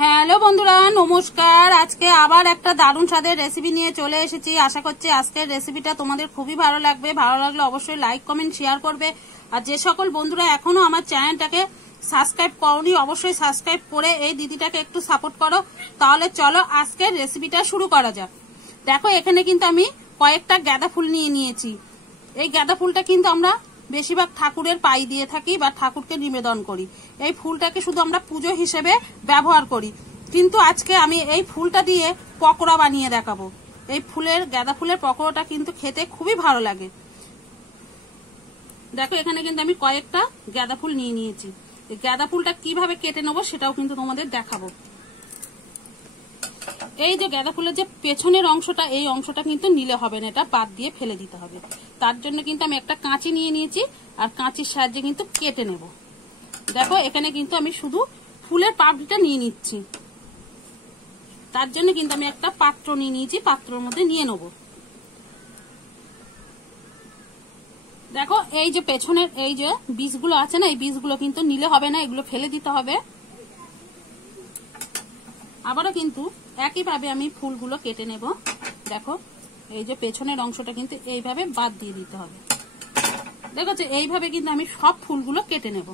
Hello বন্ধুরা, নমস্কার। আজকে আবার একটা দারুণ স্বাদের রেসিপি নিয়ে চলে এসেছি। আশা করছি আজকের রেসিপিটা তোমাদের খুবই ভালো লাগবে। ভালো লাগলে অবশ্যই লাইক কমেন্ট শেয়ার করবে। আর যে সকল বন্ধুরা এখনো আমার চ্যানেলটাকে সাবস্ক্রাইব করোনি, অবশ্যই সাবস্ক্রাইব করে এই দিদিটাকে একটু সাপোর্ট করো। তাহলে চলো আজকের রেসিপিটা শুরু করা যাক। দেখো, এখানে কিন্তু আমি কয়েকটা গাঁদা ফুল নিয়ে নিয়েছি। এই গাঁদা ফুলটা কিন্তু আমরা বেশিরভাগ ঠাকুরের পায়ে দিয়ে থাকি বা ঠাকুরকে নিবেদন করি। এই ফুলটাকে শুধু আমরা পুজো হিসেবে ব্যবহার করি, কিন্তু আজকে আমি এই ফুলটা দিয়ে পকোড়া বানিয়ে দেখাবো। এই গাঁদা ফুলের পকোড়াটা কিন্তু খেতে খুবই ভালো লাগে। দেখো, এখানে কিন্তু আমি কয়েকটা গাঁদা ফুল নিয়ে নিয়েছি। এই গাঁদা ফুলটা কিভাবে কেটে নেবো সেটাও কিন্তু তোমাদের দেখাবো। এই যে গাঁদা ফুলের যে পেছনের অংশটা, এই অংশটা কিন্তু নিলে হবে না, এটা বাদ দিয়ে ফেলে দিতে হবে। তার জন্য কিন্তু আমি একটা কাঁচি নিয়ে নিয়েছি, আর কাঁচির সাহায্যে কিন্তু কেটে নেব। দেখো, এখানে কিন্তু আমি শুধু ফুলের পাপড়িটা নিয়ে নিচ্ছি। তার জন্য কিন্তু আমি একটা পাত্র নিয়ে নিয়েছি, পাত্রের মধ্যে নিয়ে নেব। দেখো, এই যে পেছনের এই যে বীজগুলো আছে না, এই বীজগুলো কিন্তু নিলে হবে না, এগুলো ফেলে দিতে হবে। আবারও কিন্তু একইভাবে আমি ফুলগুলো কেটে নেব। দেখো, এই যে পেছনের অংশটা কিন্তু এইভাবে বাদ দিয়ে দিতে হবে। দেখো, এইভাবে কিন্তু আমি সব ফুলগুলো কেটে নেব।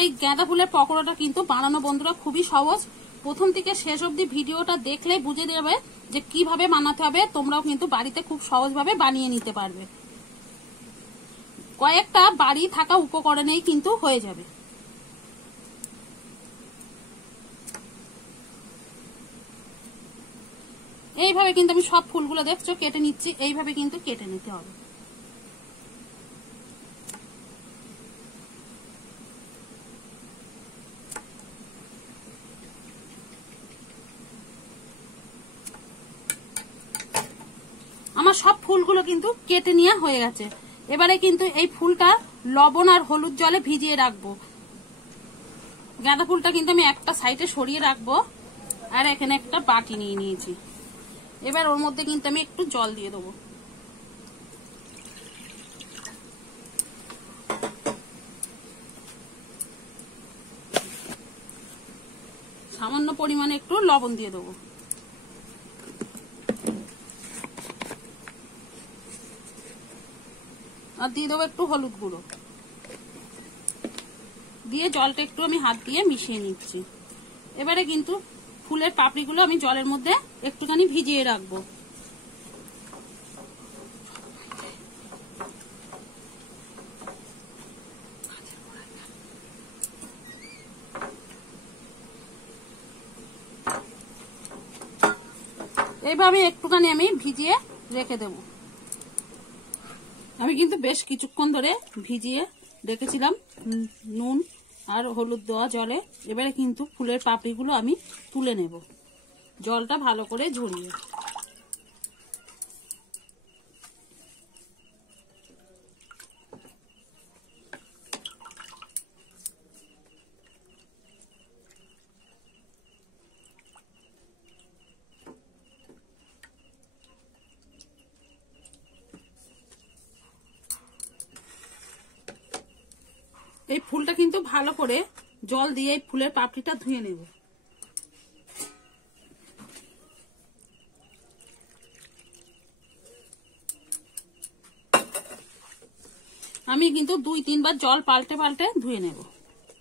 এই গাঁদা ফুলের পকোড়াটা কিন্তু বানানো বন্ধুরা খুবই সহজ। প্রথম থেকে শেষ অবধি ভিডিওটা দেখলেই বুঝে যাবে যে কিভাবে বানাতে হবে। তোমরাও কিন্তু বাড়িতে খুব সহজভাবে বানিয়ে নিতে পারবে। কয়েকটা বাড়ি থাকা উপকরণেই কিন্তু হয়ে যাবে। এইভাবে কিন্তু আমি সব ফুলগুলো দেখছো কেটে নিচ্ছি। এইভাবে কিন্তু কেটে নিতে হবে। আমার সব ফুলগুলো কিন্তু কেটে নেওয়া হয়ে গেছে। এবারে কিন্তু এই ফুলটা লবণ আর হলুদ জলে ভিজিয়ে রাখবো। গাঁদা ফুলটা কিন্তু আমি একটা সাইডে সরিয়ে রাখবো। আর এখানে একটা বাটি নিয়ে নিয়েছি। এবার ওর মধ্যে কিন্তু আমি একটু জল দিয়ে দেবো। সামান্য পরিমাণে একটু লবণ দিয়ে দেবো। আর দিয়ে দেবো একটু হলুদ গুঁড়ো। দিয়ে জলটা একটু আমি হাত দিয়ে মিশিয়ে নিচ্ছি। এবারে কিন্তু ফুলের পাপড়িগুলো আমি জলের মধ্যে একটুখানি ভিজিয়ে রাখবো। এইভাবে একটুখানি আমি ভিজিয়ে রেখে দেব। আমি কিন্তু বেশ কিছুক্ষণ ধরে ভিজিয়ে রেখেছিলাম নুন আর হলুদ দেওয়া জলে। এবারে কিন্তু ফুলের পাপড়িগুলো আমি তুলে নেব, জলটা ভালো করে ঝরিয়ে। এই ফুলটা কিন্তু ভালো করে জল দিয়ে এই ফুলের পাপড়িটা ধুয়ে নেব। আমি কিন্তু 2-3 বার জল পাল্টে পাল্টে ধুয়ে নেব।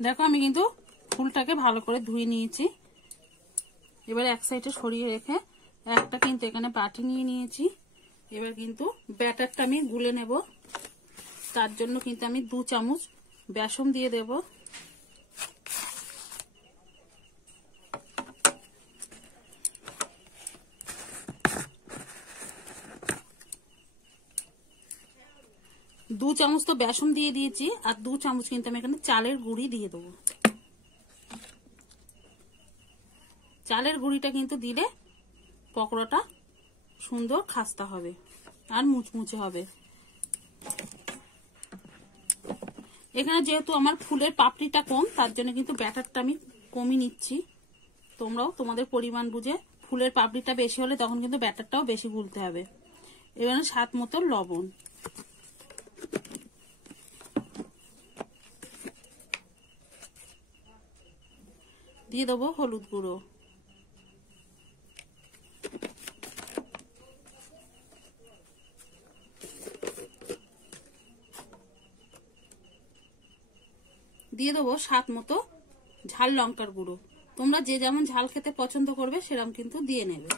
দেখো, আমি কিন্তু ফুলটাকে ভালো করে ধুয়ে নিয়েছি। এবার এক সাইডে সরিয়ে রেখে একটা কিন্তু এখানে বাটি নিয়ে নিয়েছি। এবার কিন্তু ব্যাটারটা আমি গুলে নেব। তার জন্য কিন্তু আমি 2 চামচ বেসন দিয়ে দেব। দু চামচ তো বেসন দিয়ে দিয়েছি, আর 2 চামচ কিন্তু আমি এখানে চালের গুঁড়ি দিয়ে দেবো। চালের গুঁড়িটা কিন্তু দিলে পকোড়াটা সুন্দর খাস্তা হবে আর মুচমুচে হবে। এখানে যেহেতু আমার ফুলের পাপড়িটা কম, তার জন্য কিন্তু ব্যাটারটা আমি কমই নিচ্ছি। তোমরাও তোমাদের পরিমাণ বুঝে ফুলের পাপড়িটা বেশি হলে তখন কিন্তু ব্যাটারটাও বেশি গুলতে হবে। এবারে স্বাদ মতো লবণ, দিয়ে দেবো হলুদ গুঁড়ো, দিয়ে দেবো স্বাদ মতো ঝাল লঙ্কার গুঁড়ো। তোমরা যে যেমন ঝাল খেতে পছন্দ করবে সেরকম কিন্তু দিয়ে নেবে।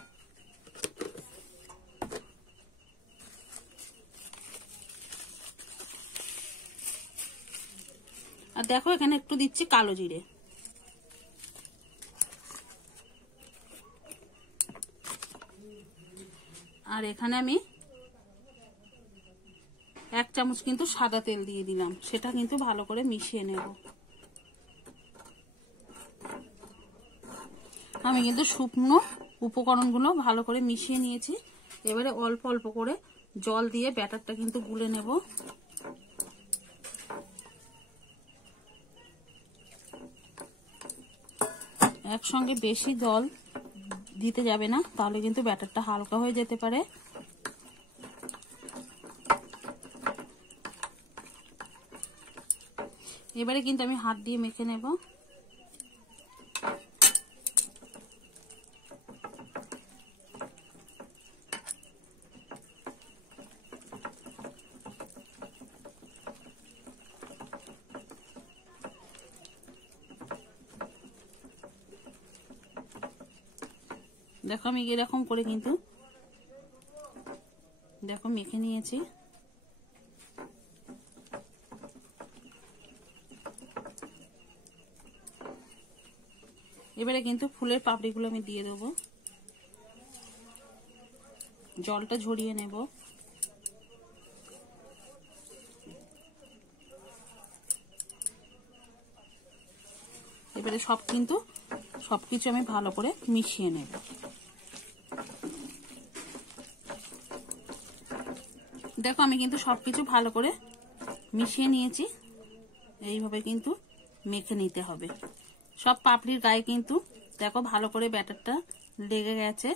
আর দেখো এখানে একটু দিচ্ছি কালো জিরে, আর এখানে আমি 1 চামচ কিন্তু সাদা তেল দিয়ে দিলাম, সেটা কিন্তু ভালো করে মিশিয়ে নেব। আমি কিন্তু শুকনো উপকরণগুলো ভালো করে মিশিয়ে নিয়েছি। এবারে অল্প অল্প করে জল দিয়ে ব্যাটারটা কিন্তু গুলে নেব। একসঙ্গে বেশি জল দিতে যাবে না, তাহলে কিন্তু ব্যাটারটা হালকা হয়ে যেতে পারে। এবারে কিন্তু আমি হাত দিয়ে মেখে নেব। দেখো আমি এরকম করে কিন্তু দেখো মেখে নিয়েছি। এবারে কিন্তু ফুলের পাপড়িগুলো আমি দিয়ে দেবো, জলটা ঝরিয়ে নেব। এবারে সবকিছু আমি ভালো করে মিশিয়ে নেব। দেখো আমি কিন্তু সবকিছু ভালো করে মিশিয়ে নিয়েছি। এইভাবে কিন্তু মেখে নিতে হবে। সব পাপড়ির গায়ে কিন্তু দেখো ভালো করে ব্যাটারটা লেগে গেছে।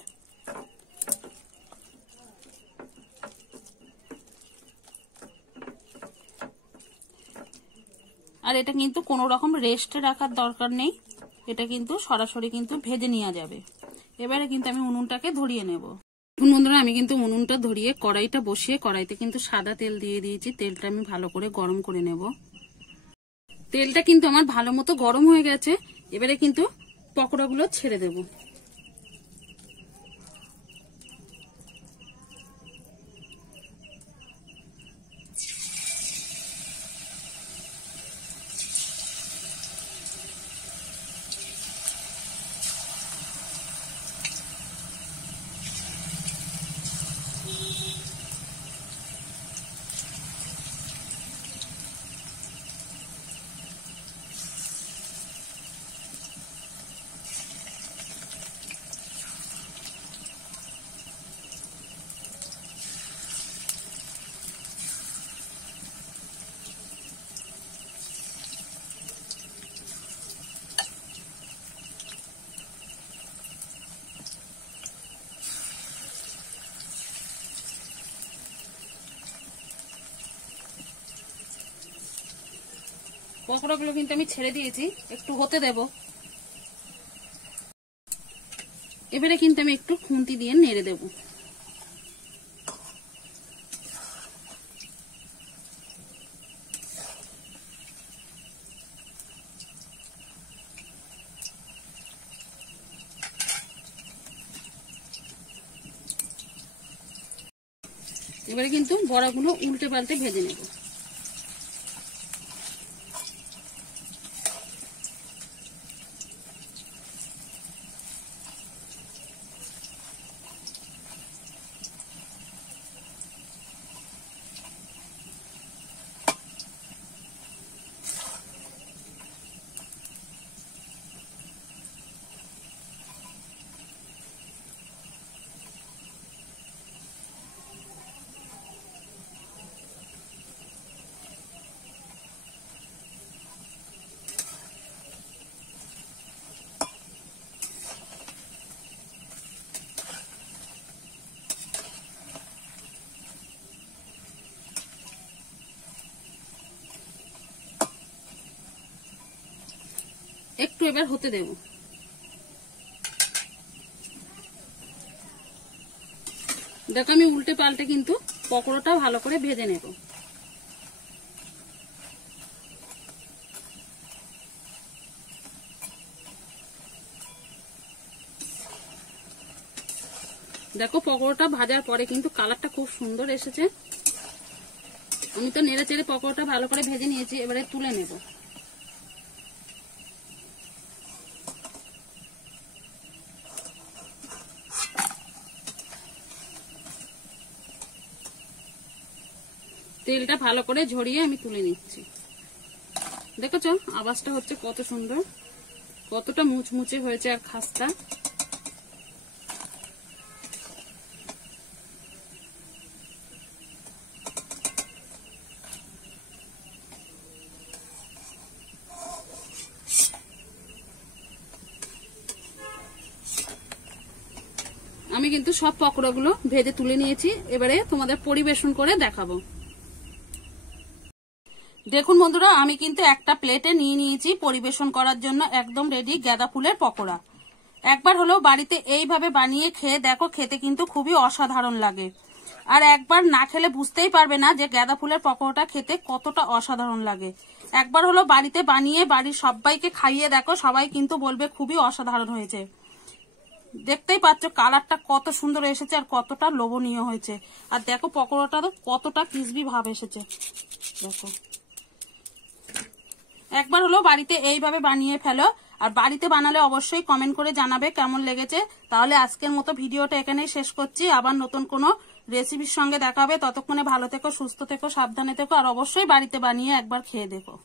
আর এটা কিন্তু কোনো রকম রেস্টে রাখার দরকার নেই, এটা কিন্তু সরাসরি কিন্তু ভেজে নেওয়া যাবে। এবারে কিন্তু আমি উনুনটাকে ধরিয়ে নেব। বন্ধুরা আমি কিন্তু উনুনটা ধরিয়ে কড়াইটা বসিয়ে কড়াইতে কিন্তু সাদা তেল দিয়ে দিয়েছি। তেলটা আমি ভালো করে গরম করে নেব। তেলটা কিন্তু আমার ভালো মতো গরম হয়ে গেছে। এবারে কিন্তু পকোড়াগুলো ছেড়ে দেব। পকোড়াগুলো কিন্তু আমি ছেড়ে দিয়েছি, একটু হতে দেব। এবারে কিন্তু আমি একটু খুন্তি দিয়ে নেড়ে দেব। এবারে কিন্তু বড়াগুলো উল্টে পাল্টে ভেজে নেব। এবার হতে দেব। দেখো আমি উল্টে পাল্টে কিন্তু পকোড়াটা ভালো করে ভেজে নেব। দেখো পকোড়াটা ভাজার পরে কিন্তু কালারটা খুব সুন্দর এসেছে। আমি তো নেড়ে চেড়ে পকোড়াটা ভালো করে ভেজে নিয়েছি, এবারে তুলে নেব। তেলটা ভালো করে ঝরিয়ে আমি তুলে নিচ্ছি। দেখেছো আওয়াজটা হচ্ছে কত সুন্দর, কতটা মুচমুচে হয়েছে আর খাস্তা। আমি কিন্তু সব পকোড়াগুলো ভেজে তুলে নিয়েছি, এবারে তোমাদের পরিবেশন করে দেখাবো। দেখুন বন্ধুরা, আমি কিন্তু একটা প্লেটে নিয়ে নিয়েছি পরিবেশন করার জন্য একদম রেডি গাঁদা ফুলের পকোড়া। একবার হলেও বাড়িতে এইভাবে বানিয়ে খেয়ে দেখো, খেতে কিন্তু খুবই অসাধারণ লাগে। আর একবার না খেলে বুঝতেই পারবে না যে গাঁদা ফুলের পকোড়াটা খেতে কতটা অসাধারণ লাগে। একবার হলো বাড়িতে বানিয়ে বাড়ির সবাইকে খাইয়ে দেখো, সবাই কিন্তু বলবে খুবই অসাধারণ হয়েছে। দেখতেই পাচ্ছ কালারটা কত সুন্দর এসেছে আর কতটা লোভনীয় হয়েছে। আর দেখো পকোড়াটা তো কতটা ক্রিসপি ভাব এসেছে। দেখো একবার হলো বাড়িতে এইভাবে বানিয়ে ফেলো, আর বাড়িতে বানালে অবশ্যই কমেন্ট করে জানাবে কেমন লেগেছে। তাহলে আজকের মতো ভিডিওটা এখানেই শেষ করছি, আবার নতুন কোনো রেসিপির সঙ্গে দেখা হবে। ততক্ষণে ভালো থেকো, সুস্থ থেকো, সাবধানে থেকো, আর অবশ্যই বাড়িতে বানিয়ে একবার খেয়ে দেখো।